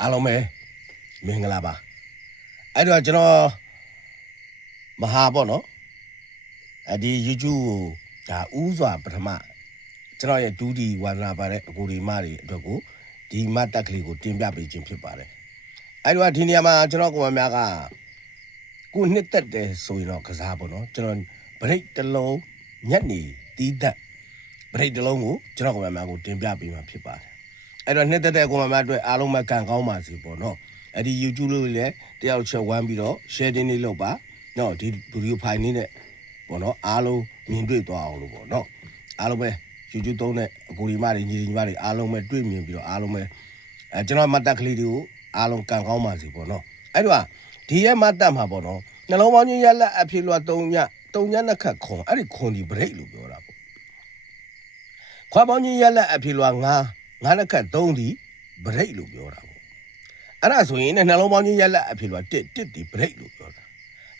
အားလုံးပဲမင်္ဂလာပါအဲ့တော့ကျွန်တော်မဟာပေါ့နော်ဒီ YouTube ဒါဥစွာပထမကျွန်တော်ရဲ့ဒူးဒီဝါနာပါတဲ့အကိုဒီမတွေအတွက်ကိုဒီမတ်တက်ကလေးကိုတင်ပြပေးခြင်းဖြစ်ပါတယ်အဲ့တော့ဒီနေရာမှာကျွန်တော်ကိုမများကကိုနှစ်သက်တယ်ဆိုရင်တော့ကစားပေါ့နော်ကျွန်တော်ဗရိတ်တစ်လုံးညက်နေတီးသက်ဗရိတ်တစ်လုံးကိုကျွန်တော်ကိုမများကိုတင်ပြပေးမှာဖြစ်ပါတယ်အဲ့တော့နှစ်သက်တဲ့ကိုမများအတွက်အားလုံးပဲကန်ကောင်းပါစေပေါ့နော်အဲ့ဒီ YouTube လို့လည်းတယောက်ချက်ဝမ်းပြီးတော့ share တင်လေးလုပ်ပါနော်ဒီ video file လေးနဲ့ပေါ့နော်အားလုံးမြင်တွေ့သွားအောင်လို့ပေါ့နော်အားလုံးပဲ YouTube သုံးတဲ့အကိုဒီမတွေညီညီမတွေအားလုံးပဲတွေ့မြင်ပြီးတော့အားလုံးပဲကျွန်တော်မတ်တက်ကလေးတွေကိုအားလုံးကန်ကောင်းပါစေပေါ့နော်အဲ့တော့ဒီရဲ့မတ်တက်မှာပေါ့နော်နှလုံးပေါင်းချင်းရလက်အဖြစ်လွှတ်3ညနှစ်ခတ်ခွန်အဲ့ဒီခွန်ဒီ break လို့ပြောတာပေါ့ခွာပေါင်းချင်းရလက်အဖြစ်လွှတ်9နှစ်ခတ်3ဒီ break လို့ပြောတာပေါ့အဲ့ဒါဆိုရင်နှလုံးပေါင်းချင်းရလက်အဖြစ်လွှတ်1ဒီ break လို့ပြောတာ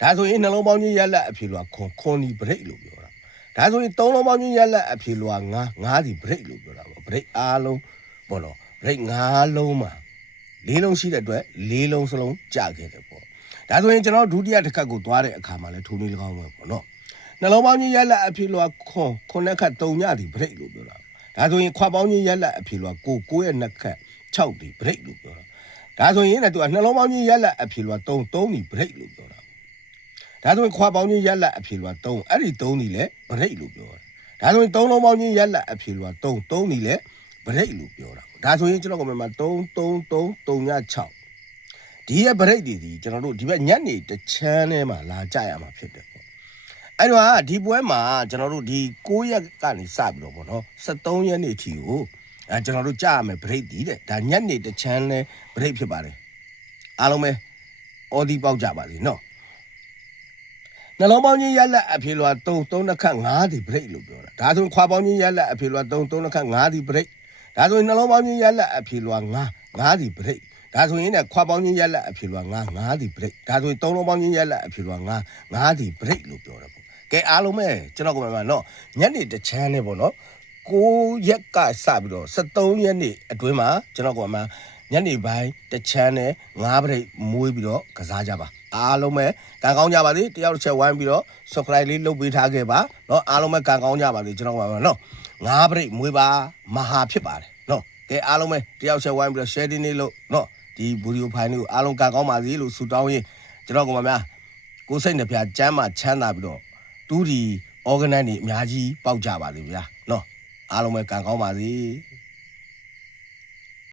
ဒါဆိုရင်နှလုံးပေါင်းချင်းရလက်အဖြစ်လွှတ်ခွန်ဒီ break လို့ပြောတာဒါဆိုရင်3လုံးပေါင်းချင်းရလက်အဖြစ်လွှတ်9ဒီ break လို့ပြောတာပေါ့ break အားလုံးပေါ့နော် break 9လုံးမှာ4လုံးရှိတဲ့အတွက်4လုံးစလုံးကြခဲ့တယ်ပေါ့ဒါဆိုရင်ကျွန်တော်ဒုတိယတစ်ခါကိုသွားတဲ့အခါမှာလဲထိုးနေ၎င်းပဲပေါ့နော်နှလုံးပေါင်းချင်းရလက်အဖြစ်လွှတ်9ခတ်3ညဒီ break လို့ပြောတာဒါဆိုရင်ခွာပေါင်းချင်းရလက်အဖြစ်လွှတ်9ရဲ့2ခတ်6ဒီ break လို့ပြောတာဒါဆိုရင်လည်းသူကနှလုံးပေါင်းချင်းရလက်အဖြစ်လွှတ်3ဒီ break လို့ပြောတာဒါဆိုရင်ခွာပေါင်းချင်းရလက်အဖြစ်လွှတ်3အဲ့ဒီ3ဒီလဲ break လို့ပြောတာဒါဆိုရင်3လုံးပေါင်းချင်းရလက်အဖြစ်လွှတ်3ဒီလဲ break လို့ပြောတာဒါဆိုရင်ကျွန်တော်ကမှ3ည6ဒီရဲ့ break ဒီကျွန်တော်တို့ဒီဘက်ညက်နေတချမ်းထဲမှာလာကြရမှာဖြစ်တယ်ပေါ့အဲ့တော့ဒီပွဲမှာကျွန်တော်တို့ဒီ9ရက်ကနေစပြီးတော့ပေါ့နော်73ရက်နေ့ထီကိုကျွန်တော်တို့ကြားရမယ် break ဒီတဲ့ဒါညက်နေတချမ်းလဲ break ဖြစ်ပါတယ်အားလုံးပဲအော်ဒီပေါက်ကြပါစေနော်နှလုံးပေါင်းချင်းရလက်အဖြစ်လွှတ်3နှစ်ခတ်5ဒီ break လို့ပြောတာဒါဆိုရင်ခွာပေါင်းချင်းရလက်အဖြစ်လွှတ်3နှစ်ခတ်5ဒီ break ဒါဆိုရင်နှလုံးပေါင်းချင်းရလက်အဖြစ်လွှတ်5ဒီ break ဒါဆိုရင်ခွာပေါင်းချင်းရလက်အဖြစ်လွှတ်5ဒီ break ဒါဆိုရင်3လုံးပေါင်းချင်းရလက်အဖြစ်လွှတ်5ဒီ break လို့ပြောတာပေါ့ကဲအားလုံးပဲကျွန်တော်ကမှနော်ညနေတချမ်းနဲ့ပေါ့နော်9ရက်ကစပြီးတော့73ရက်နေ့အတွင်းမှာကျွန်တော်ကမှညနေပိုင်းတချမ်းနဲ့5 break မွေးပြီးတော့ကစားကြပါအားလုံးပဲကန်ကောင်းကြပါစေတယောက်တစ်ချက်ဝိုင်းပြီးတော့ subscribe လေးလုပ်ပေးထားခဲ့ပါเนาะအားလုံးပဲကန်ကောင်းကြပါစေကျွန်တော်ကမှနော်5 break မွေးပါမဟာဖြစ်ပါတယ်เนาะကဲအားလုံးပဲတယောက်ချက်ဝိုင်းပြီးတော့ share လေးလုပ်เนาะဒီ video file လေးကိုအားလုံးကန်ကောင်းပါစေလို့ဆုတောင်းရင်းကျွန်တော်ကမှများကိုစိတ်နှပြချမ်းမှချမ်းသာပြီးတော့တူးဒီ organize တွေအများကြီးပေါက်ကြပါစေဗျာเนาะအားလုံးပဲကန်ကောင်းပါစေ